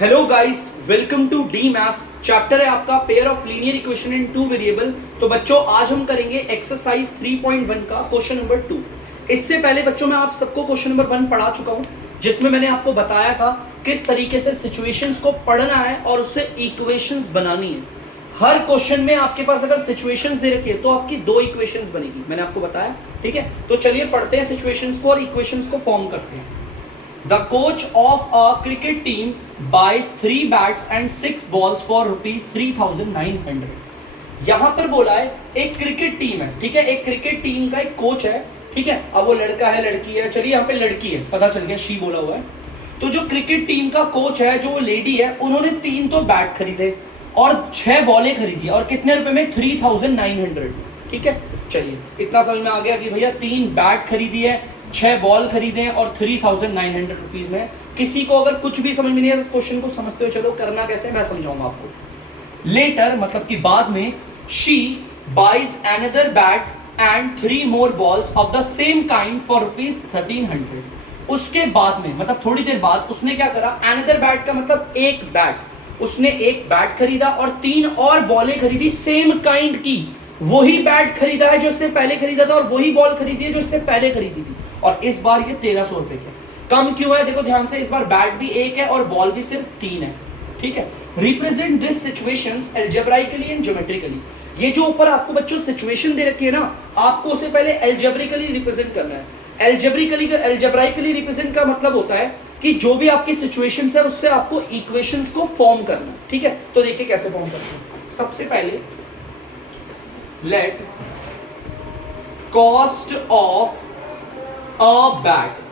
Hello guys, welcome to D maths. Chapter है आपका pair of linear equation in two variable. तो बच्चों आज हम करेंगे एक्सरसाइज 3.1 का क्वेश्चन नंबर 2। इससे पहले बच्चों मैं आप सबको क्वेश्चन नंबर 1 पढ़ा चुका हूं, जिसमें मैंने आपको बताया था किस तरीके से सिचुएशंस को पढ़ना है और उससे इक्वेशंस बनानी है। हर क्वेश्चन में आपके पास अगर सिचुएशंस दे रखी है तो आपकी दो इक्वेशंस बनेगी, मैंने आपको बताया। ठीक है, तो चलिए पढ़ते हैं सिचुएशंस को और इक्वेशंस को फॉर्म करते हैं। The coach of a cricket team buys 3 bats and 6 balls for ₹3,900। यहां पर बोला है एक क्रिकेट टीम है, ठीक है, एक क्रिकेट टीम का एक कोच है, ठीक है। अब वो लड़का है लड़की है, चलिए यहाँ पे लड़की है, पता चल गया, शी बोला हुआ है। तो जो क्रिकेट टीम का कोच है, जो वो लेडी है, उन्होंने 3 तो बैट खरीदे और 6 बॉलें खरीदी और कितने रुपए में? 3,900। ठीक है, चलिए इतना समझ में आ गया कि भैया 3 बैट खरीदी है, 6 बॉल खरीदे हैं और 3,900 रुपीज में। किसी को अगर कुछ भी समझ में नहीं है इस क्वेश्चन को समझते हो, चलो करना कैसे मैं समझाऊंगा आपको। लेटर मतलब कि बाद में, she buys another bat and 3 more balls of the same kind for ₹1,300। उसके बाद में मतलब थोड़ी देर बाद उसने क्या करा? अनदर बैट का मतलब एक बैट, उसने एक बैट खरीदा और 3 और बॉलें खरीदी सेम काइंड की। वही बैट खरीदा है जो इससे पहले खरीदा था और वही बॉल खरीदी है जो इससे पहले खरीदी थी। और इस बार ये 1,300 रुपए के। कम क्यों है? देखो ध्यान से, इस बार बैट भी एक है और बॉल भी सिर्फ 3 है। ठीक है, represent this situations algebraically and geometrically. ये जो ऊपर आपको बच्चों सिचुएशन दे रखी है ना, आपको उसे पहले अलजेब्रिकली रिप्रेजेंट करना है। अलजेब्राइकली रिप्रेजेंट का मतलब होता है कि जो भी आपकी सिचुएशंस है उससे आपको इक्वेशंस को फॉर्म करना है। ठीक है, तो देखिए कैसे फॉर्म करते हैं। सबसे पहले let cost of a bat.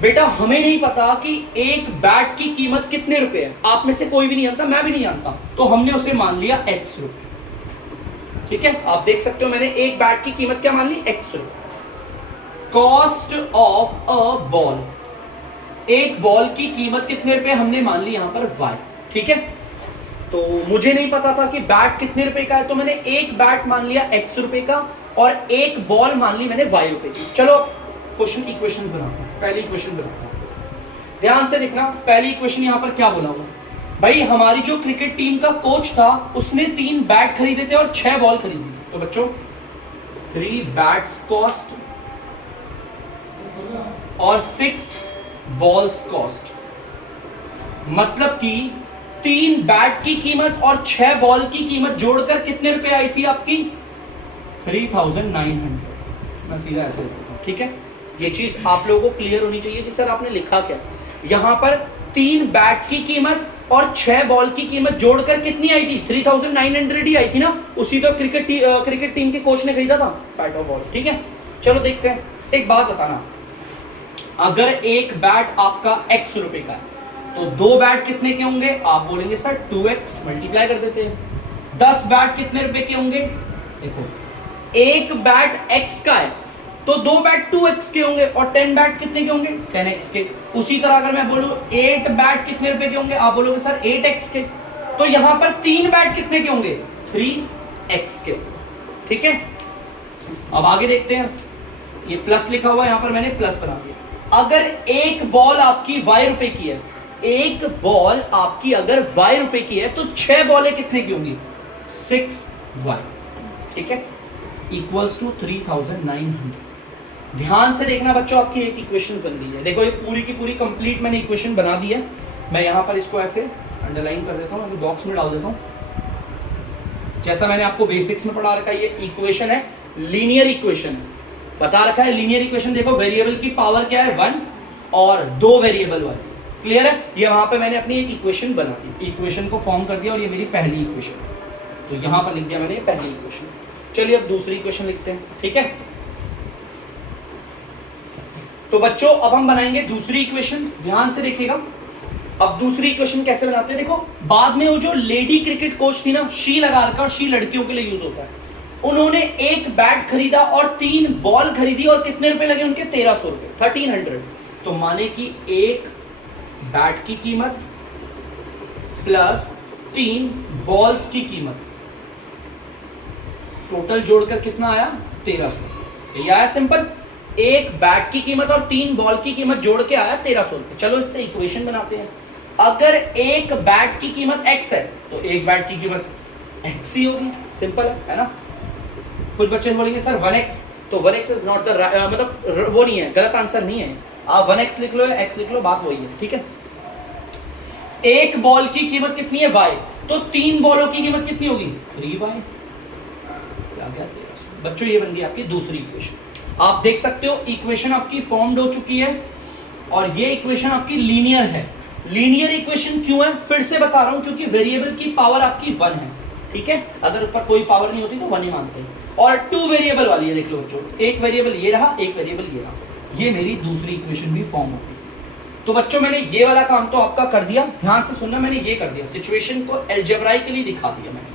बेटा हमें नहीं पता कि एक बैट की कीमत कितने रुपए है, आप में से कोई भी नहीं जानता, मैं भी नहीं जानता, तो हमने उसे मान लिया X रुपए। ठीक है, आप देख सकते हो मैंने एक बैट की कीमत क्या मान ली? X रुपए। कॉस्ट ऑफ अ बॉल, एक बॉल की कीमत कितने रुपए हमने मान ली यहां पर Y। ठीक है, तो मुझे नहीं पता था कि बैट कितने रुपए का है, तो मैंने एक बैट मान लिया X रुपए का और एक बॉल मान ली मैंने Y रुपए की। चलो क्वेश्चन इक्वेशन बनाते हैं। पहली इक्वेशन बनाते हैं, ध्यान से देखना। पहली इक्वेशन यहां पर क्या बोला हुआ? भाई हमारी जो क्रिकेट टीम का कोच था उसने 3 बैट खरीदे थे और 6 बॉल खरीदी। तो बच्चों 3 बैट्स कॉस्ट और 6 बॉल्स कॉस्ट, मतलब कि 3 बैट की कीमत और 6 बॉल की कीमत जोड़कर कितने रुपए आई थी आपकी? 3,900। मैं सीधा ऐसे लिखता हूं। ठीक है, ये चीज आप लोगों को क्लियर होनी चाहिए कि सर आपने लिखा क्या। यहां पर 3 बैट की कीमत और 6 बॉल की कीमत जोड़कर कितनी आई थी? 3,900 ही आई थी ना। उसी तो क्रिकेट टीम के कोच ने खरीदा था बैट और बॉल। ठीक है, चलो देखते हैं। एक बात बताना, अगर एक बैट आपका X रुपए का है तो 2 बैट कितने के होंगे? आप बोलेंगे सर 2x, मल्टीप्लाई कर देते हैं। 10 बैट कितने रुपए के होंगे? देखो एक बैट X का है तो 2 बैट 2x के होंगे और 10 बैट कितने के होंगे? 10x के। उसी तरह अगर मैं बोलूं 8 बैट कितने रुपए के होंगे? आप बोलोगे सर 8x के। तो यहां पर 3 बैट कितने के होंगे? 3x के। ठीक है, अब आगे देखते हैं। ये प्लस लिखा हुआ है, यहां पर मैंने प्लस बना दिया। अगर एक बॉल आपकी Y रुपए की है, एक बॉल आपकी अगर Y रुपए की है तो 6 बॉलें कितने की होंगी? 6y। ठीक है, इक्वल्स टू 3,900। ध्यान से देखना बच्चों, आपकी एक इक्वेशन बन गई है। देखो ये पूरी की पूरी कंप्लीट मैंने इक्वेशन बना दी है। मैं यहां पर इसको ऐसे अंडरलाइन कर देता हूं, बॉक्स में डाल देता हूं। जैसा मैंने आपको बेसिक्स में पढ़ा रखा है, ये इक्वेशन है, लीनियर इक्वेशन है, बता रखा है लीनियर इक्वेशन। देखो वेरिएबल की पावर क्या है? 1 और 2 वेरिएबल वाली। क्लियर है? ये वहां पे मैंने अपनी एक इक्वेशन बना दी, इक्वेशन को फॉर्म कर दिया और ये मेरी पहली इक्वेशन है। तो यहां पर लिख दिया मैंने पहली इक्वेशन। चलिए अब दूसरी इक्वेशन लिखते हैं। ठीक है, तो बच्चों अब हम बनाएंगे दूसरी इक्वेशन। ध्यान से देखिएगा, अब दूसरी इक्वेशन कैसे बनाते हैं। देखो बाद में वो जो लेडी क्रिकेट कोच थी ना, शी लगा रखा, शी लड़कियों के लिए यूज होता है। उन्होंने एक बैट खरीदा और 3 बॉल खरीदी और कितने रुपए लगे उनके? 1,300 रुपए, 1,300। तो माने कि एक बैट की कीमत प्लस 3 बॉल्स की कीमत, टोटल जोड़कर कितना आया? 1,300। ये आया सिंपल। एक बैट की कीमत और 3 बॉल की कीमत जोड़ के आया 1300 रुपए। चलो इससे इक्वेशन बनाते हैं। अगर एक बैट की कीमत x है तो एक बैट की कीमत x ही होगी, सिंपल है ना। कुछ बच्चे बोलेंगे सर 1x, तो 1x इज नॉट द मतलब वो नहीं है, गलत आंसर नहीं है। आप 1x लिख लो या x लिख लो, बात वही है, ठीक है। एक बॉल की कीमत कितनी है y, तो 3 बॉलों की कीमत कितनी होगी 3y, आ गया 1300। बच्चों ये बन गई आपकी दूसरी इक्वेशन। आप देख सकते हो इक्वेशन आपकी फॉर्म्ड हो चुकी है और ये इक्वेशन आपकी लीनियर है। लीनियर इक्वेशन क्यों है, फिर से बता रहा हूं, क्योंकि वेरिएबल की पावर आपकी 1 है, ठीक है। अगर ऊपर कोई पावर नहीं होती तो 1 ही मानते हैं। और 2 वेरिएबल वाली है, देख लो बच्चों, एक वेरिएबल ये रहा, एक वेरिएबल ये रहा, ये मेरी दूसरी इक्वेशन भी फॉर्म हो गई। तो बच्चों मैंने ये वाला काम तो आपका कर दिया, ध्यान से सुनना, मैंने ये कर दिया, सिचुएशन को अलजेब्राइकली दिखा दिया मैंने।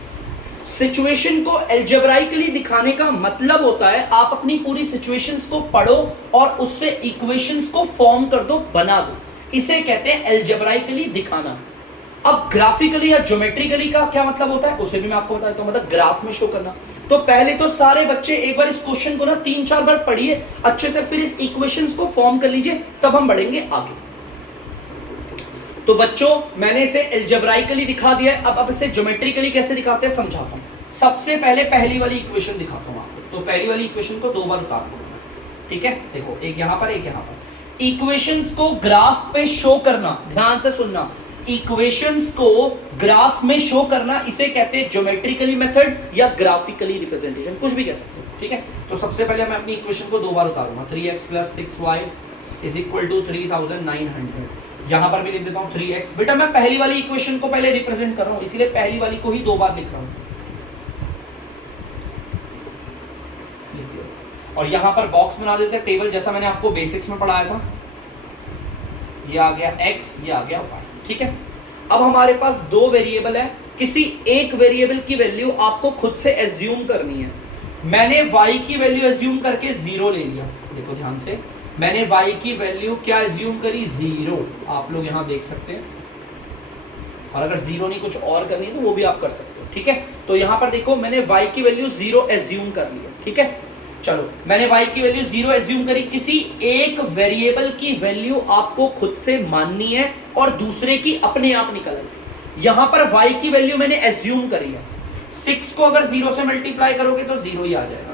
सिचुएशन को अलजेब्राइकली दिखाने का मतलब होता है आप अपनी पूरी सिचुएशंस को पढ़ो और उससे इक्वेशंस को फॉर्म कर दो, बना दो, इसे कहते हैं अलजेब्राइकली दिखाना। अब ग्राफिकली या ज्योमेट्रिकली का क्या मतलब होता है उसे भी मैं आपको बता देता हूं, मतलब ग्राफ में शो करना। तो पहले तो सारे बच्चे एक बार इस क्वेश्चन को ना 3-4 बार पढ़िए अच्छे से, फिर इस इक्वेशंस को फॉर्म कर लीजिए, तब हम बढ़ेंगे आगे। तो बच्चों मैंने इसे अलजेब्राइकली दिखा दिया है, अब इसे ज्योमेट्रिकली कैसे दिखाते हैं समझाता हूं। सबसे पहले पहली वाली इक्वेशन दिखाता हूं आपको। तो पहली वाली इक्वेशन को 2 बार उतार दूंगा, ठीक है। देखो एक यहां पर, एक यहां पर। इक्वेशंस को ग्राफ पे शो करना, ध्यान से सुनना, इक्वेशंस को ग्राफ में शो करना, इसे कहते हैं ज्योमेट्रिकली मेथड या ग्राफिकली रिप्रेजेंटेशन, कुछ भी कह सकते हो, ठीक है। तो सबसे पहले मैं अपनी इक्वेशन को 2 बार उतारूंगा। 3x + 6y = 3900। यहां पर भी लिख देता हूं 3x। बेटा मैं पहली वाली इक्वेशन को पहले रिप्रेजेंट कर रहा हूं, इसीलिए पहली वाली को ही 2 बार लिख रहा हूं। और यहां पर बॉक्स बना देते हैं टेबल, जैसा मैंने आपको बेसिक्स में पढ़ाया था। ये आ गया x, ये आ गया y, ठीक है। अब हमारे पास 2 वेरिएबल है, किसी एक वेरिएबल की वैल्यू आपको खुद से एज्यूम करनी है। मैंने y की वैल्यू एज्यूम करके 0 ले लिया, देखो ध्यान से, मैंने y की वैल्यू क्या एज्यूम करी 0, आप लोग यहां देख सकते हैं। और अगर 0 नहीं कुछ और करनी है तो वो भी आप कर सकते हो, ठीक है। तो यहां पर देखो मैंने y की वैल्यू 0 एज्यूम कर लिया, ठीक है। चलो मैंने y की वैल्यू 0 एज्यूम करी, किसी एक वेरिएबल की वैल्यू आपको खुद से माननी है और दूसरे की अपने आप निकल आई। यहां पर y की वैल्यू मैंने एज्यूम करी है, 6 को अगर 0 से मल्टीप्लाई करोगे तो 0 ही आ जाएगा।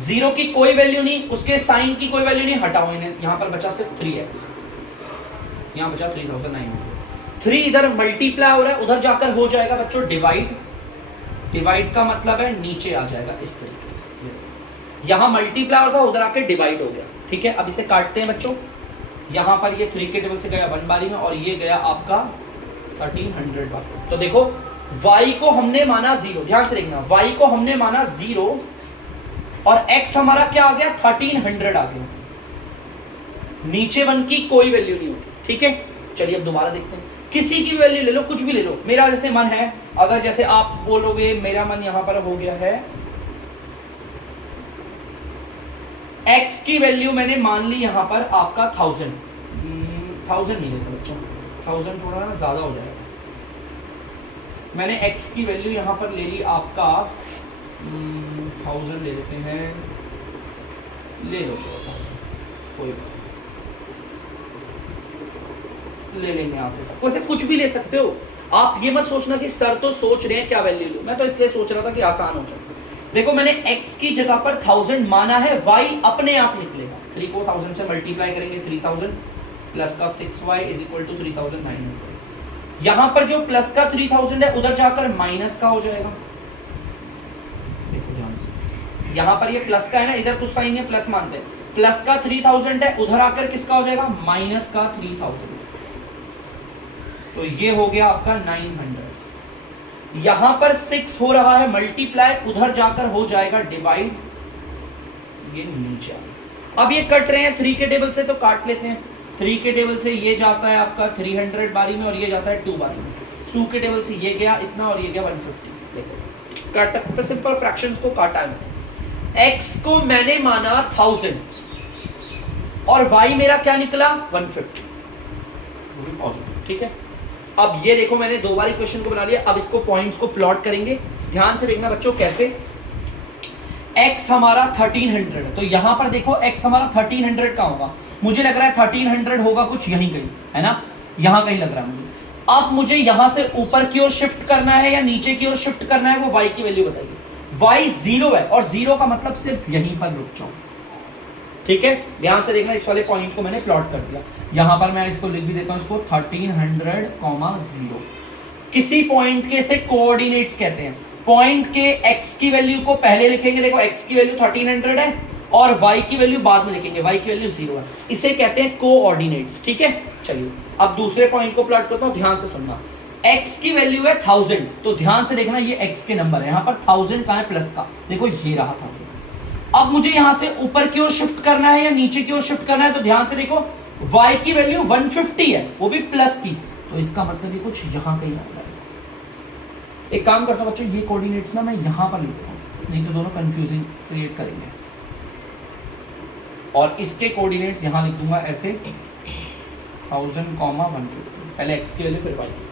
0 की कोई वैल्यू नहीं, उसके साइन की कोई वैल्यू नहीं, हटाओ इन्हें, यहां पर बचा सिर्फ 3x, यहां बचा 3900। 3 इधर मल्टीप्लाई हो रहा है, उधर जाकर हो जाएगा बच्चों डिवाइड। डिवाइड का मतलब है नीचे आ जाएगा इस तरीके से, यहां मल्टीप्लाई होता उधर आके डिवाइड हो गया, ठीक है। अब इसे काटते हैं बच्चों, यहां पर ये 3 के टेबल से गया 1 बारी में और ये गया आपका 1300 बार। तो देखो y को हमने माना 0, ध्यान से देखना, y को हमने माना 0 और x हमारा क्या आ गया 1300 आ गया, नीचे 1 की कोई वैल्यू नहीं होती, ठीक है। चलिए अब दोबारा देखते हैं, किसी की वैल्यू ले लो, कुछ भी ले लो, मेरा जैसे मन है, अगर जैसे आप बोलोगे मेरा मन यहां पर हो गया है, x की वैल्यू मैंने मान ली यहां पर आपका 1000 नहीं लेता बच्चों, 1000 थोड़ा ना ज्यादा हो जाएगा। मैंने x की वैल्यू यहां पर ले ली आपका 1000 ले लेते हैं, ले लो चलो 1000, कोई बात ले लेंगे यहां से, सब वैसे कुछ भी ले सकते हो आप। ये मत सोचना कि सर तो सोच रहे हैं क्या वैल्यू लो, मैं तो इसलिए सोच रहा था कि आसान हो जाए। देखो मैंने x की जगह पर 1000 माना है, y अपने आप निकलेगा, 3 को 1000 से मल्टीप्लाई करेंगे 3000 प्लस का 6y = 3900। यहां पर जो प्लस का 3000 है उधर जाकर माइनस का हो जाएगा, देखो ध्यान से, यहां पर ये प्लस का है ना, इधर कुछ साइन है प्लस मानते हैं, प्लस का 3000 है, उधर आकर किसका हो जाएगा माइनस का 3000, तो ये हो गया आपका 900। यहां पर 6 हो रहा है मल्टीप्लाई, उधर जाकर हो जाएगा डिवाइड, ये नीचे। अब ये कट रहे हैं 3 के टेबल से, तो काट लेते हैं। 3 के टेबल से ये जाता है आपका 300 बारी में और ये जाता है 2 बारी में। 2 के टेबल से ये गया इतना और ये गया 150। देखो कट सिंपल फ्रैक्शंस को काटा है। x को मैंने माना 1000 और y मेरा क्या निकला 150, वो भी पॉजिटिव, ठीक है। अब ये देखो मैंने 2 बार इक्वेशन को बना लिया, अब इसको पॉइंट्स को प्लॉट करेंगे, ध्यान से देखना बच्चों कैसे। x हमारा 1300 है, तो यहां पर देखो x हमारा 1300 का होगा, मुझे लग रहा है 1300 होगा कुछ यहीं कहीं, है ना, यहां कहीं लग रहा है मुझे। अब मुझे यहां से ऊपर की ओर शिफ्ट करना है या नीचे की ओर शिफ्ट करना है, वो y की वैल्यू बताइए। y 0 है और 0 का मतलब सिर्फ यहीं पर रुक जाओ, ठीक है। ध्यान से देखना, इस वाले पॉइंट को मैंने प्लॉट कर दिया, यहां पर मैं इसको लिख भी देता हूं, इसको 1300, किसी पॉइंट के से कोऑर्डिनेट्स कहते हैं। पॉइंट के x की वैल्यू को पहले लिखेंगे, देखो x की वैल्यू 1300 है और y की वैल्यू बाद में लिखेंगे, y की वैल्यू 0 है, इसे कहते हैं कोऑर्डिनेट्स, ठीक है। चलिए अब दूसरे पॉइंट को प्लॉट करता हूं, ध्यान से सुनना। x की वैल्यू है 1000, तो ध्यान से देखना ये x के नंबर है, यहां पर 1000 कहां है, प्लस का, देखो ये रहा 1000। अब मुझे यहां से ऊपर की ओर शिफ्ट करना है या नीचे की ओर शिफ्ट करना है, तो ध्यान से देखो y की वैल्यू 150 है, वो भी प्लस की, तो इसका मतलब ये कुछ यहां कहीं आ रहा है। एक काम करता हूं बच्चों, ये कोऑर्डिनेट्स ना मैं यहां पर लिख देता हूं, नहीं तो दोनों कंफ्यूजिंग क्रिएट करेंगे, और इसके कोऑर्डिनेट्स यहां लिख दूंगा ऐसे 1000, 150, पहले x की वैल्यू फिर y की।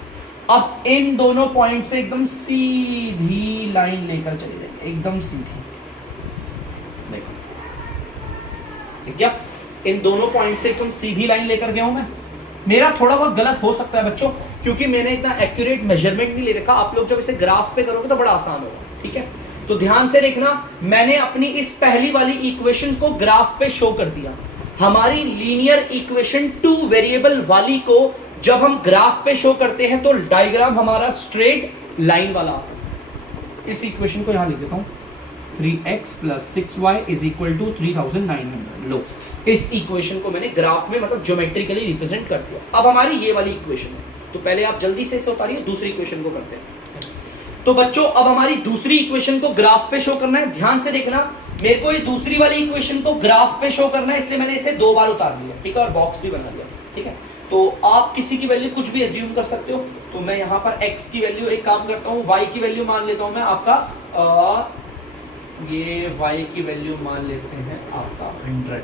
अब इन दोनों पॉइंट से एकदम सीधी लाइन लेकर चले जाएंगे, एकदम सीधी, देखो ठीक है, इन दोनों पॉइंट से एकदम सीधी लाइन लेकर गया हूं मैं। मेरा थोड़ा बहुत गलत हो सकता है बच्चों, क्योंकि मैंने इतना एक्यूरेट मेजरमेंट नहीं ले रखा, आप लोग जब इसे ग्राफ पे करोगे तो बड़ा आसान होगा, ठीक है। तो ध्यान से देखना, मैंने अपनी इस पहली वाली इक्वेशन को ग्राफ पे शो कर दिया। हमारी लीनियर इक्वेशन 2 वेरिएबल वाली को जब हम ग्राफ पे शो करते हैं तो डायग्राम हमारा स्ट्रेट लाइन वाला आता है। इस इक्वेशन को यहां लिख देता हूं, 3x + 6y = 3900। लो, इस इक्वेशन को मैंने ग्राफ में मतलब ज्योमेट्रिकली रिप्रेजेंट कर दिया। अब हमारी ये वाली इक्वेशन है, तो पहले आप जल्दी से इसे उतारिए, दूसरी इक्वेशन को करते हैं। तो बच्चों अब हमारी दूसरी इक्वेशन को ग्राफ पे शो करना है, ध्यान से देखना, मेरे को ये दूसरी वाली इक्वेशन को ग्राफ पे शो करना है, इसलिए मैंने इसे 2 बार उतार दिया, ठीक है, और बॉक्स भी बना लिया, ठीक है। तो आप किसी की वैल्यू कुछ भी एज्यूम कर सकते हो, तो मैं यहाँ पर x की वैल्यू एक काम करता हूँ, y की वैल्यू मान लेता हूँ मैं आपका ये y की वैल्यू मान लेते हैं आपका 100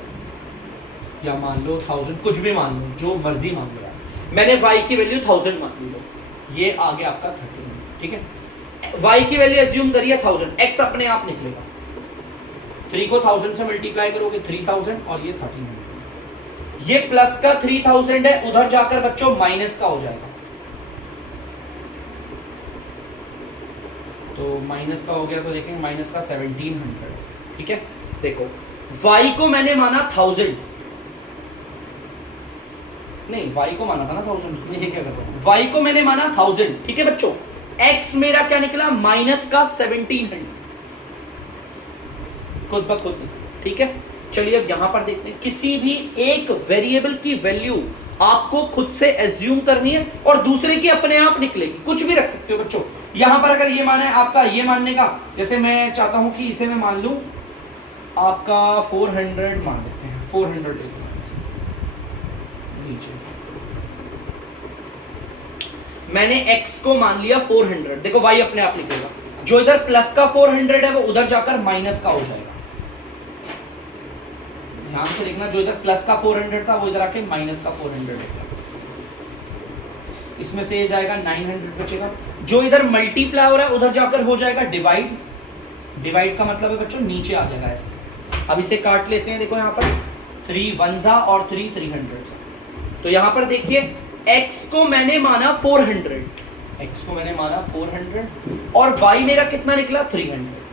या मान लो 1000, कुछ भी मान लो, जो मर्जी मान लो, मैंने y की वैल्यू 1000 मान ली, लो ये आगे आपका 13, ठीक है। y की वैल्यू एज्यूम करिए 1000, x अपने आप निकलेगा, 3 को 1000 से मल्टीप्लाई करोगे 3000 और ये 1300, ये प्लस का 3000 है, उधर जाकर बच्चों माइनस का हो जाएगा, तो माइनस का हो गया, तो देखेंगे माइनस का 1700, ठीक है। देखो y को मैंने माना 1000, नहीं y को माना था ना 1000, ये क्या कर रहा हूं, y को मैंने माना 1000, ठीक है बच्चों। x मेरा क्या निकला, माइनस का 1700, खुद ब खुद, ठीक है। चलिए अब यहां पर देखते हैं, किसी भी एक वेरिएबल की वैल्यू आपको खुद से एज्यूम करनी है और दूसरे की अपने आप निकलेगी, कुछ भी रख सकते हो बच्चों। यहां पर अगर ये माना है आपका, ये मानने का, जैसे मैं चाहता हूं कि इसे मैं मान लूं आपका 400 मान लेते हैं, 400 नीचे मैंने x को मान लिया 400, देखो y अपने आप निकलेगा, जो इधर प्लस का 400 है वो उधर जाकर माइनस का हो जाएगा, ध्यान से देखना, जो इधर प्लस का 400 था वो इधर आके माइनस का 400 है, इसमें से ये जाएगा 900 बचेगा, जो इधर मल्टीप्लाई हो रहा है उधर जाकर हो जाएगा डिवाइड, डिवाइड का मतलब है बच्चों नीचे आ जाएगा ऐसे। अब इसे काट लेते हैं, देखो यहाँ पर 3 1 और 3 300, तो यहाँ पर देखिए x को मैंने माना 400, x को मैंने माना 400 और y मेरा कितना निकला 300।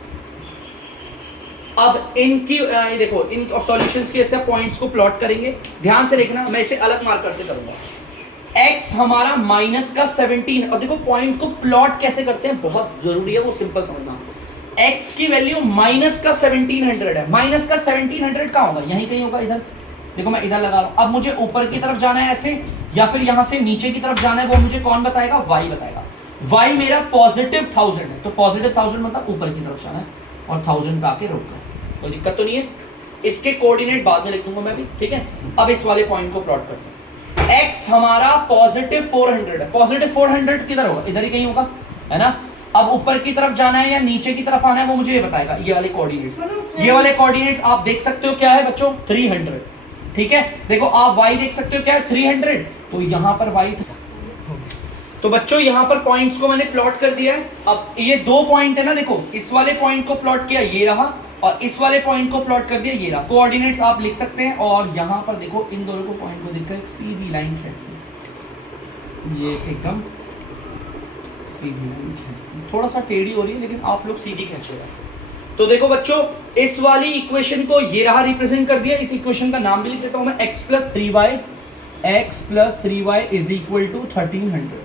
अब इनकी देखो, इन सॉल्यूशंस के ऐसे पॉइंट्स को प्लॉट करेंगे, ध्यान से देखना, मैं इसे अलग मार्कर से करूंगा। x हमारा माइनस का 17, और देखो पॉइंट को प्लॉट कैसे करते हैं, बहुत जरूरी है वो, सिंपल समझना। x की वैल्यू माइनस का 1700 है, माइनस का 1700 कहां होगा, यहीं कहीं होगा, इधर देखो मैं इधर लगा रहा हूं। अब मुझे ऊपर की तरफ जाना है ऐसे, या फिर यहां से नीचे की तरफ जाना है, वो मुझे कौन बताएगा, y बताएगा। y मेरा पॉजिटिव 1000 है, तो पॉजिटिव 1000 मतलब ऊपर की तरफ जाना है, और 1000 पे आके रुक गए, कोई दिक्कत तो नहीं है। इसके कोऑर्डिनेट बाद में लिख दूंगा मैं भी, ठीक है। अब इस वाले पॉइंट को प्लॉट करते हैं, x हमारा पॉजिटिव 400 है, पॉजिटिव 400 किधर होगा, इधर ही कहीं होगा, है ना। अब ऊपर की तरफ जाना है या नीचे की तरफ आना है वो मुझे ये बताएगा, ये वाले कोऑर्डिनेट्स, ये वाले कोऑर्डिनेट्स आप देख सकते हो क्या है बच्चों, 300, ठीक है। देखो आप y देख सकते हो क्या है 300, तो यहां पर y, तो बच्चों यहां पर पॉइंट्स को मैंने प्लॉट कर दिया है। अब ये 2 पॉइंट है ना, देखो इस वाले पॉइंट को प्लॉट किया, ये रहा, और इस वाले पॉइंट को प्लॉट कर दिया, ये रहा कोऑर्डिनेट्स आप लिख सकते हैं। और यहां पर देखो इन दोनों को पॉइंट को देखकर एक सीधी लाइन खींच दी, ये एकदम सीधी लाइन खींच दी, थोड़ा सा टेढ़ी हो रही है लेकिन आप लोग सीधी खींचेगा। तो देखो बच्चों इस वाली इक्वेशन को ये रहा रिप्रेजेंट कर दिया। इस इक्वेशन का नाम भी लिख देता हूं मैं, x plus 3y is equal to 1300।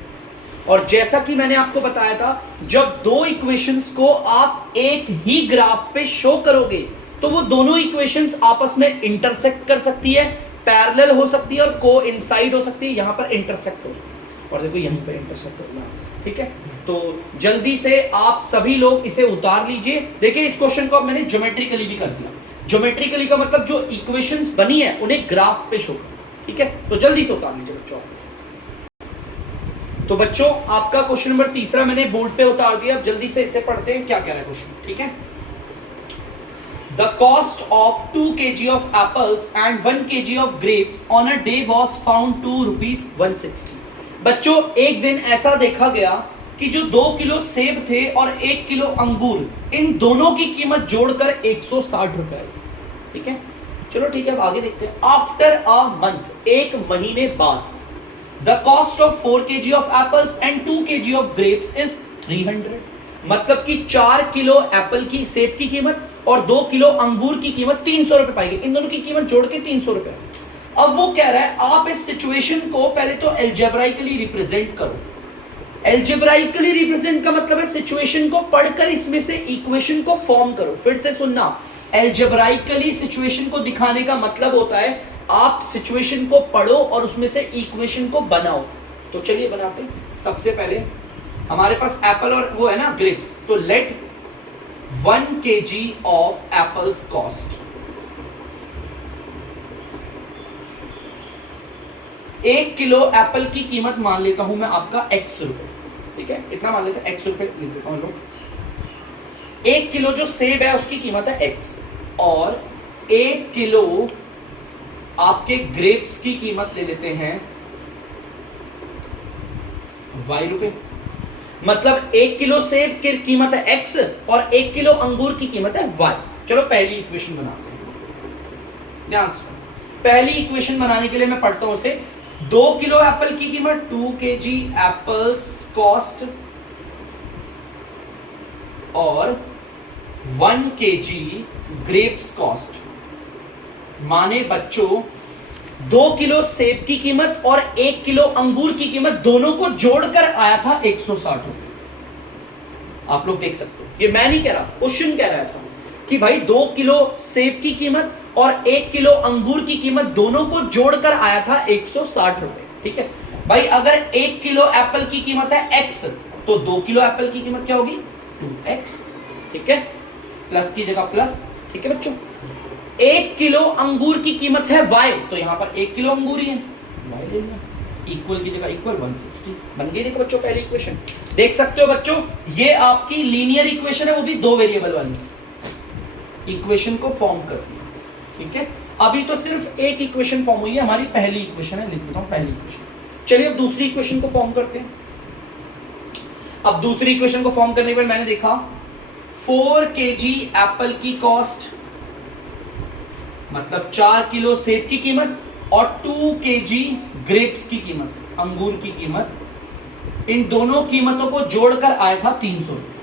और जैसा कि मैंने आपको बताया था, जब दो इक्वेशंस को आप एक ही ग्राफ पे शो करोगे तो वो दोनों इक्वेशंस आपस में इंटरसेक्ट कर सकती है, पैरेलल हो सकती है और कोइंसाइड हो सकती है। यहां पर इंटरसेक्ट हो और देखो यहीं पर इंटरसेक्ट होना, ठीक है। तो जल्दी से आप सभी लोग इसे उतार लीजिए। देखिए इस क्वेश्चन को अब मैंने ज्योमेट्रिकली भी कर दिया। ज्योमेट्रिकली का मतलब जो इक्वेशंस बनी है उन्हें ग्राफ पे शो करो, ठीक है। तो जल्दी से उतार लीजिए बच्चों। तो बच्चों आपका क्वेश्चन नंबर तीसरा मैंने बोर्ड पे उतार दिया। अब जल्दी से इसे पढ़ते हैं, क्या कह रहा है क्वेश्चन, ठीक है। The cost of 2 kg of apples and 1 kg of grapes on a day was found to rupees 160। बच्चों एक दिन ऐसा देखा गया कि जो 2 किलो सेब थे और 1 किलो अंगूर, इन दोनों की कीमत जोड़कर 160 रुपए, ठीक है। चलो ठीक है, अब आगे देखते हैं। आफ्टर अ मंथ, एक महीने बाद, the cost of 4 kg of apples and 2 kg of grapes is 300। मतलब कि 4 किलो एप्पल की सेब की कीमत और 2 किलो अंगूर की कीमत 300 रुपए पाएगी। इन दोनों की कीमत जोड़ के 300 रुपए। अब वो कह रहा है आप इस सिचुएशन को पहले तो एल्जेब्राइकली रिप्रेजेंट करो। एल्जेब्राइकली रिप्रेजेंट का मतलब है सिचुएशन को पढ़कर इसमें से इक्वेशन को फॉर्म करो। फिर से सुनना, एल्जेब्राइकली सिचुएशन को दिखाने का मतलब होता है आप सिचुएशन को पढ़ो और उसमें से इक्वेशन को बनाओ। तो चलिए बनाते हैं। सबसे पहले हमारे पास एप्पल और वो है ना ग्रेप्स, तो let 1 kg of apples cost, 1 kilo apple की कीमत मान लेता हूं मैं आपका x रुपए, ठीक है, इतना मान लेते हैं x रुपए लिख देता हूं लोग। 1 किलो जो सेब है उसकी कीमत है x और 1 किलो आपके ग्रेप्स की कीमत ले लेते हैं y रुपए। मतलब 1 किलो सेब की कीमत है x और 1 किलो अंगूर की कीमत है y। चलो पहली इक्वेशन बनाते हैं, ध्यान से। पहली इक्वेशन बनाने के लिए मैं पढ़ता हूं उसे। 2 किलो एप्पल की कीमत 2 kg एप्पल्स कॉस्ट और 1 kg ग्रेप्स कॉस्ट। माने बच्चों 2 किलो सेब की कीमत और 1 किलो अंगूर की कीमत दोनों को जोड़कर आया था 160 रुपए। आप लोग देख सकते हो, ये मैं नहीं कह रहा, क्वेश्चन कह रहा है ऐसा कि भाई 2 किलो सेब की कीमत और 1 किलो अंगूर की कीमत दोनों को जोड़कर आया था 160 रुपए, ठीक है। भाई अगर 1 किलो एप्पल की कीमत है x तो 2 किलो एप्पल की कीमत क्या होगी 2x, ठीक है, प्लस की जगह प्लस, ठीक है बच्चों। 1 किलो अंगूर की कीमत है y, तो यहां पर 1 किलो अंगूर ही है, y ले लिया, इक्वल की जगह इक्वल 160 बन गई। देखो बच्चों पहली इक्वेशन देख सकते हो बच्चों, ये आपकी लीनियर इक्वेशन है, वो भी 2 वेरिएबल वाली इक्वेशन को फॉर्म करती है, ठीक है। अभी तो सिर्फ एक इक्वेशन फॉर्म हुई है, हमारी पहली इक्वेशन है, लिख देता हूं पहली इक्वेशन। चलिए अब दूसरी इक्वेशन को फॉर्म करते हैं। अब दूसरी इक्वेशन को फॉर्म करने पर मैंने देखा 4 kg एप्पल की कॉस्ट, मतलब 4 किलो सेब की कीमत और 2 kg ग्रेप्स की कीमत, अंगूर की कीमत, इन दोनों कीमतों को जोड़कर आया था 300 रुपए।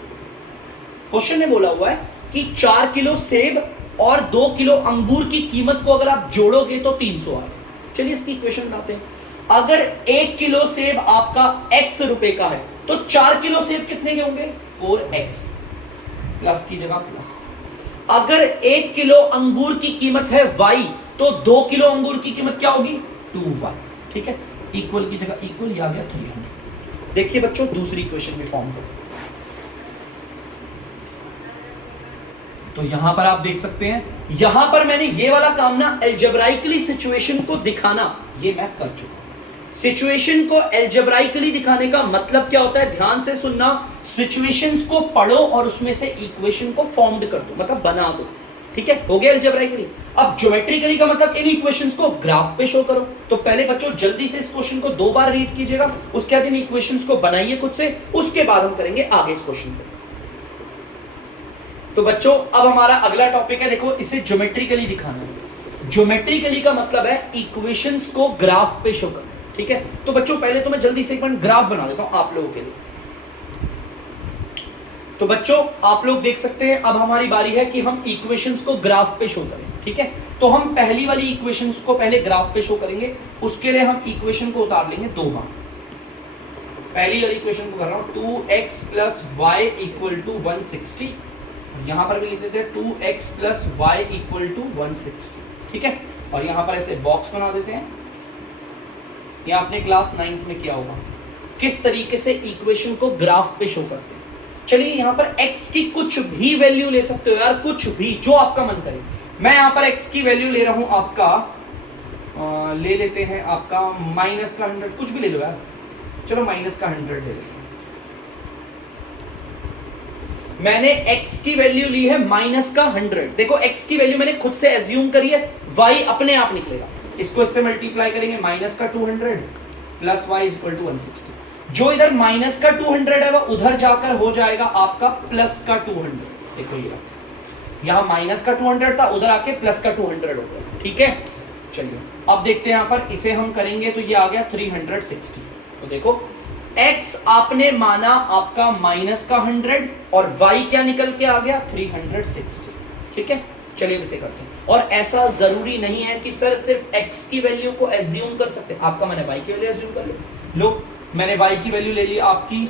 क्वेश्चन में बोला हुआ है कि 4 किलो सेब और 2 किलो अंगूर की कीमत को अगर आप जोड़ोगे तो 300 आए। चलिए इसकी इक्वेशन बनाते हैं। अगर 1 किलो सेब आपका x रुपए का है तो 4 किलो सेब कितने के होंगे 4x, प्लस की जगह प्लस। अगर 1 किलो अंगूर की कीमत है y तो 2 किलो अंगूर की कीमत क्या होगी 2y, ठीक है, इक्वल की जगह इक्वल, ये आ गया 300। देखिए बच्चों दूसरी इक्वेशन में फॉर्म करो, तो यहां पर आप देख सकते हैं, यहां पर मैंने ये वाला काम ना एल्जेब्राइकली सिचुएशन को दिखाना ये मैं कर चुका हूं। सिचुएशन को एल्जेब्राइकली दिखाने का मतलब क्या होता है, ध्यान से सुनना, सिचुएशंस को पढ़ो और उसमें से इक्वेशन को फॉर्म्ड कर दो, मतलब बना दो, ठीक है, हो गया एल्जेब्राइकली। अब ज्योमेट्रिकली का मतलब इन इक्वेशंस को ग्राफ पे शो करो। तो पहले बच्चों जल्दी से इस क्वेश्चन को 2 बार रीड कीजिएगा, उसके बाद इन इक्वेशंस को बनाइए खुद से, उसके बाद हम करेंगे आगे इस क्वेश्चन को। तो बच्चों अब हमारा अगला टॉपिक है, देखो इसे ज्योमेट्रिकली दिखाना है। ज्योमेट्रिकली का मतलब है इक्वेशंस को ग्राफ पे शो करना, ठीक है। तो बच्चों पहले तो मैं जल्दी से एक बार ग्राफ बना देता हूं आप लोगों के लिए। तो बच्चों आप लोग देख सकते हैं अब हमारी बारी है कि हम इक्वेशंस को ग्राफ पे शो करें, ठीक है। तो हम पहली वाली इक्वेशंस को पहले ग्राफ पे शो करेंगे, उसके लिए हम इक्वेशन को उतार लेंगे दो बार। पहली वाली इक्वेशन को कर रहा हूं 2x plus Y equal to 160, यहां पर भी लिख देते हैं 2x plus Y equal to 160, ठीक है। और यहां पर ऐसे बॉक्स बना देते हैं, यह आपने क्लास 9th में किया होगा किस तरीके से इक्वेशन को ग्राफ पे शो करते हैं। चलिए यहां पर x की कुछ भी वैल्यू ले सकते हो यार, कुछ भी जो आपका मन करे। मैं यहां पर x की वैल्यू ले रहा हूं आपका ले लेते हैं आपका माइनस का 100, कुछ भी ले लो यार, चलो माइनस का 100 ले लेते हैं। मैंने x की वैल्यू ली है माइनस का 100। देखो x की वैल्यू मैंने खुद से एज्यूम करी है, y अपने आप निकलेगा। इसको इससे मल्टीप्लाई करेंगे, माइनस का 200 प्लस y इक्वल टू 160। जो इधर माइनस का 200 है वो उधर जाकर हो जाएगा आपका प्लस का 200। देखो ये यहां माइनस का 200 था, उधर आके प्लस का 200 हो गया, ठीक है। चलिए अब देखते हैं यहां पर, इसे हम करेंगे तो ये आ गया 360। तो देखो x आपने माना आपका माइनस का 100 और y क्या निकल के आ गया 360, ठीक है। चलिए इसे करते हैं। और ऐसा जरूरी नहीं है कि सर सिर्फ x की वैल्यू को एज्यूम कर सकते हैं, आपका मैंने y की वैल्यू एज्यूम कर लो। मैंने y की वैल्यू ले ली आपकी,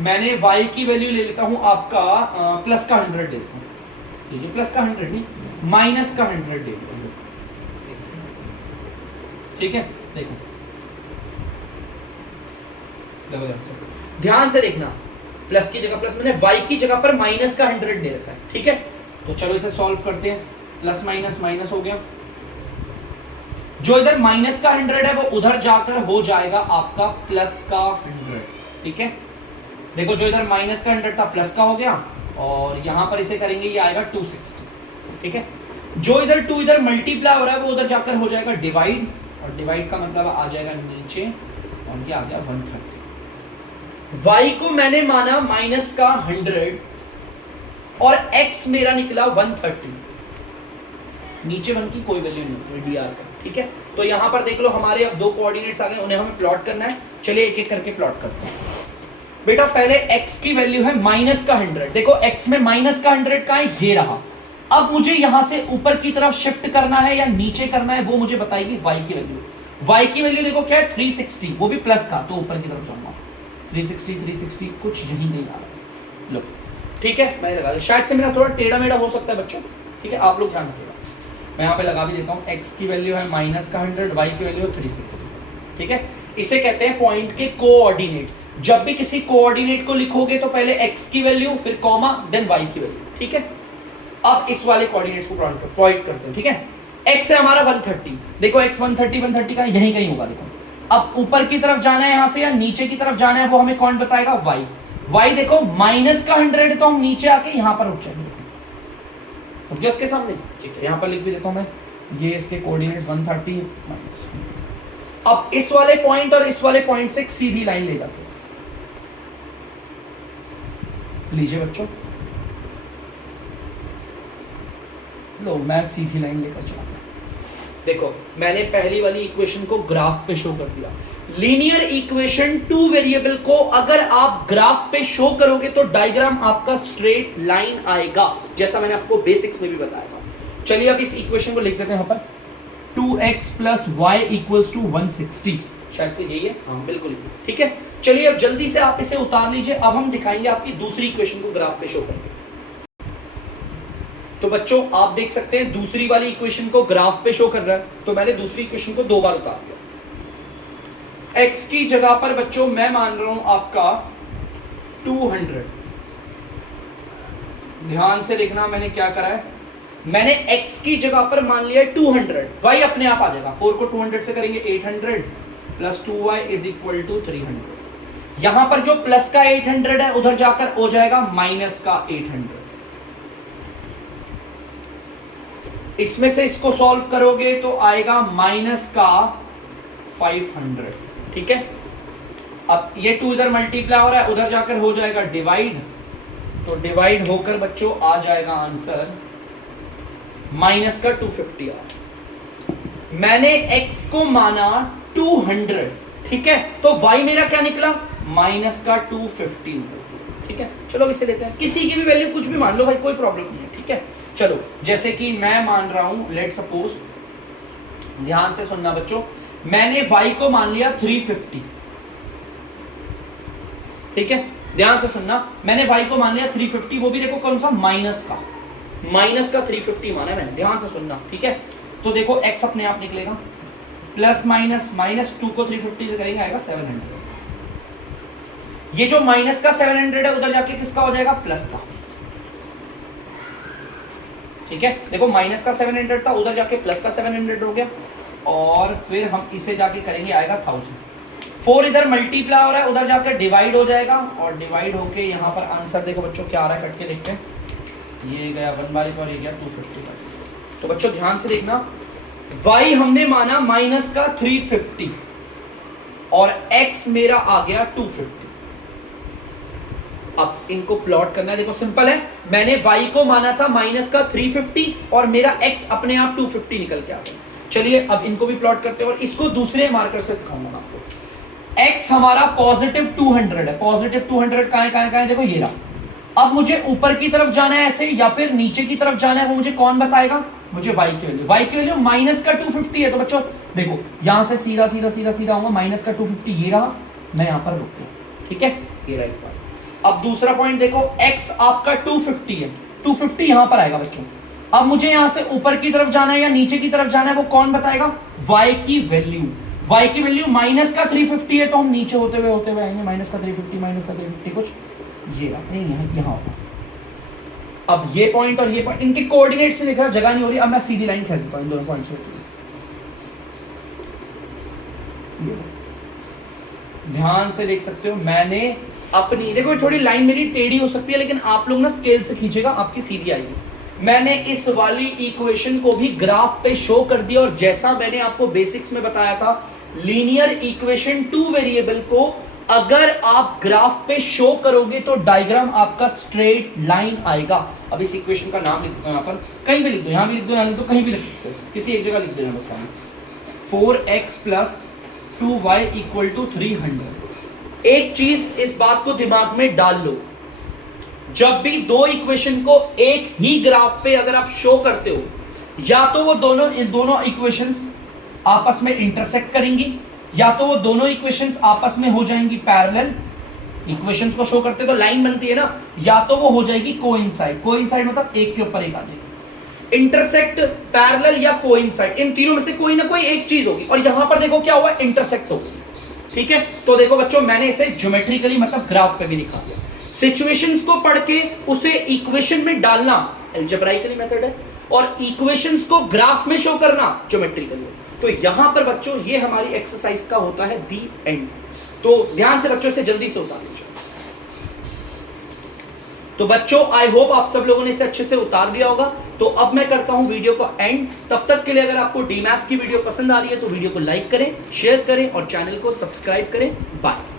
मैंने y की वैल्यू ले लेता हूं आपका प्लस का 100 ले लेता हूं, ये प्लस का 100 नहीं माइनस का 100 ले लेता हूं, ठीक है। देखो ध्यान से देखना, प्लस की जगह प्लस, मैंने y की जगह पर माइनस का 100 ले रखा है, ठीक है। तो चलो इसे सॉल्व करते हैं, प्लस माइनस माइनस हो गया, जो इधर माइनस का 100 है वो उधर जाकर हो जाएगा आपका प्लस का 100, ठीक है। देखो जो इधर माइनस का 100 था प्लस का हो गया, और यहां पर इसे करेंगे ये आएगा 260, ठीक है। जो इधर 2 इधर मल्टीप्लाई हो रहा है वो उधर जाकर हो जाएगा डिवाइड, और डिवाइड का मतलब आ जाएगा नीचे, और ये आ गया 130। y को मैंने माना माइनस का 100 और x मेरा निकला 130, नीचे 1 की कोई वैल्यू नहीं होती dr का, ठीक है। तो यहां पर देख लो हमारे अब दो कोऑर्डिनेट्स आ गए, उन्हें हमें प्लॉट करना है। चलिए एक एक करके प्लॉट करते हैं। बेटा पहले x की वैल्यू है माइनस का 100, देखो x में माइनस का 100 का है, ये रहा। अब मुझे यहां से ऊपर की तरफ शिफ्ट करना है या नीचे करना है वो मुझे बताएगी y की वैल्यू। y की वैल्यू देखो क्या है 360, वो भी प्लस का, तो ऊपर की तरफ जाऊंगा 360 कुछ यही नहीं आ रहा, लो ठीक है मैंने लगा दिया। शायद से मेरा थोड़ा टेढ़ा मेढ़ा हो सकता है बच्चों, ठीक है, आप लोग ध्यान रखिएगा। मैं यहाँ पे लगा भी देता हूँ, x की वैल्यू है माइनस का 100, y की वैल्यू है 360, ठीक है। इसे कहते हैं पॉइंट के कोऑर्डिनेट। जब भी किसी कोऑर्डिनेट को लिखोगे तो पहले x की वैल्यू, फिर कॉमा, देन y की वैल्यू, ठीक है। अब इस वाले कोऑर्डिनेट्स को पॉइंट करते हैं, ठीक है। x है हमारा 130, देखो x 130 का यहीं कहीं होगा, देखो। अब ऊपर की तरफ जाना है यहां से या नीचे की तरफ जाना है वो हमें कौन बताएगा, y देखो माइनस का 100 तो हम नीचे आके यहां पर उठ जाएंगे, उठ उसके सामने, ठीक है। यहां पर लिख भी देता हूं मैं, ये इसके कोऑर्डिनेट्स 130 माइनस। अब इस वाले पॉइंट और इस वाले पॉइंट से एक सीधी लाइन ले जाते हैं, लीजिए बच्चों, लो मैं सीधी लाइन लेकर चला। देखो मैंने पहली वाली इक्वेशन को ग्राफ पे शो कर दिया। लीनियर इक्वेशन 2 वेरिएबल को अगर आप ग्राफ पे शो करोगे तो डायग्राम आपका स्ट्रेट लाइन आएगा, जैसा मैंने आपको बेसिक्स में भी बताया था। चलिए अब इस इक्वेशन को लिख देते हैं यहां पर, 2x plus Y equals to 160, शायद से यही है, हाँ बिल्कुल, ठीक है। चलिए अब जल्दी से आप इसे उतार लीजिए। अब हम दिखाएंगे आपकी दूसरी इक्वेशन को ग्राफ पे शो करके। तो बच्चों आप देख सकते हैं दूसरी वाली इक्वेशन को ग्राफ पे शो कर रहा है, तो मैंने दूसरी इक्वेशन को दो बार उतार दिया। x की जगह पर बच्चों मैं मान रहा हूं आपका 200, ध्यान से देखना मैंने क्या करा है, मैंने x की जगह पर मान लिया 200, y अपने आप आ जाएगा, 4 को 200 से करेंगे 800 plus 2y is equal to 300। यहां पर जो प्लस का 800 है उधर जाकर हो जाएगा माइनस का 800। इसमें से इसको सॉल्व करोगे तो आएगा माइनस का 500, ठीक है। अब ये 2 इधर मल्टीप्लाई हो रहा है, उधर जाकर हो जाएगा डिवाइड, तो डिवाइड होकर बच्चों आ जाएगा आंसर माइनस का 250R। मैंने x को माना 200, ठीक है, तो y मेरा क्या निकला माइनस का 250। ठीक है, चलो इसे लेते हैं, किसी की भी वैल्यू कुछ भी मान लो भाई, कोई प्रॉब्लम नहीं है। ठीक है, चलो जैसे कि मैं मान रहा हूं, लेट सपोज, ध्यान से सुनना बच्चों, मैंने y को मान लिया 350। ठीक है, ध्यान से सुनना, मैंने y को मान लिया 350, वो भी देखो कौन सा माइनस का 350 माना है मैंने, ध्यान से सुनना। ठीक है, तो देखो x अपने आप निकलेगा, प्लस माइनस -2 को 350 से करेंगे आएगा 700। ये जो माइनस का 700 है उधर जाके किसका हो जाएगा प्लस का। ठीक है, देखो माइनस का 700 था, उधर जाके प्लस का 700 हो गया, और फिर हम इसे जाके करेंगे आएगा 1000। 4 इधर मल्टीप्लाई हो रहा है, उधर जाकर डिवाइड हो जाएगा, और डिवाइड होके यहाँ पर आंसर देखो बच्चों क्या आ रहा है, कट के देखते हैं। ये गया 1 बारी पर, ये गया 250। तो बच्चों ध्यान से देखना, y हमने माना माइनस का 350 और x मेरा आ गया 250। अब इनको प्लॉट करना है, देखो सिंपल है, मैंने y को माना था माइनस का 350 और मेरा x अपने आप 250 निकल के आ गया। चलिए अब इनको भी प्लॉट करते हैं, और इसको दूसरे मार्कर से दिखाऊंगा आपको। x हमारा पॉजिटिव 200 है, पॉजिटिव 200 कहां है, देखो ये रहा। अब मुझे ऊपर की तरफ जाना है ऐसे, या फिर नीचे की तरफ जाना है, वो मुझे कौन बताएगा, मुझे y की वैल्यू माइनस का 250 है। तो बच्चों देखो यहां से सीधा सीधा सीधा सीधा होगा, माइनस का 250 ये रहा, मैं यहां पर रुक गया। ठीक है, ये रहा एक बार। अब दूसरा पॉइंट देखो, x आपका 250 है, 250 यहां पर आएगा बच्चों। अब मुझे यहां से ऊपर की तरफ जाना है या नीचे की तरफ जाना है, वो कौन बताएगा, y की वैल्यू माइनस का 350 है, तो हम नीचे होते हुए आएंगे, माइनस का 350 कुछ ये यहां होगा। अब ये पॉइंट और ये पॉइंट, इनके कोऑर्डिनेट से देखा जगह नहीं हो रही, अब मैं सीधी लाइन खींच देता हूं इन दोनों पॉइंट्स पे। ध्यान से देख सकते हो, मैंने अपनी, देखो थोड़ी लाइन मेरी टेढ़ी हो सकती है, लेकिन आप लोग ना स्केल से खींचेगा, आपकी सीधी आएगी। मैंने इस वाली इक्वेशन को भी ग्राफ पे शो कर दिया, और जैसा मैंने आपको बेसिक्स में बताया था, लीनियर इक्वेशन 2 वेरिएबल को अगर आप ग्राफ पे शो करोगे तो डायग्राम आपका स्ट्रेट लाइन आएगा। अब इस इक्वेशन का नाम लिख दो, यहाँ पर कहीं भी लिख दो, यहाँ भी लिख दो, यहाँ लिख दो, कहीं भी लिख सकते हो, किसी एक जगह लिख देना बस। 4x + 2y = 300। एक चीज इस बात को दिमाग में डाल लो, जब भी दो इक्वेशन को एक ही ग्राफ पे अगर आप शो करते हो, या तो वो दोनों इक्वेशंस आपस में इंटरसेक्ट करेंगी, या तो वो दोनों इक्वेशंस आपस में हो जाएंगी पैरेलल। इक्वेशंस को शो करते तो लाइन बनती है ना, या तो वो हो जाएगी कोइंसाइड मतलब एक के ऊपर एक आ जाएगी। इंटरसेक्ट, पैरेलल या कोइंसाइड, इन तीनों में से कोई ना कोई एक चीज होगी, और यहां पर देखो क्या हुआ, इंटरसेक्ट होगी। ठीक है, तो देखो बच्चों मैंने इसे ज्योमेट्रिकली मतलब ग्राफ पे भी लिखा दिया। सिचुएशंस को पढ़ के उसे इक्वेशन में डालना अलजेब्राइकली मेथड है, और इक्वेशंस को ग्राफ में शो करना ज्योमेट्रिकली। तो यहां पर बच्चों ये हमारी एक्सरसाइज का होता है दी एंड। तो ध्यान से बच्चों से जल्दी से उतार लीजिए। तो बच्चों आई होप आप सब लोगों ने इसे अच्छे से उतार दिया होगा। तो अब मैं करता हूं वीडियो को एंड। तब तक के लिए अगर आपको डीमैथ्स की वीडियो पसंद आ रही है तो वीडियो को लाइक करें, शेयर करें और चैनल को सब्सक्राइब करें। बाय।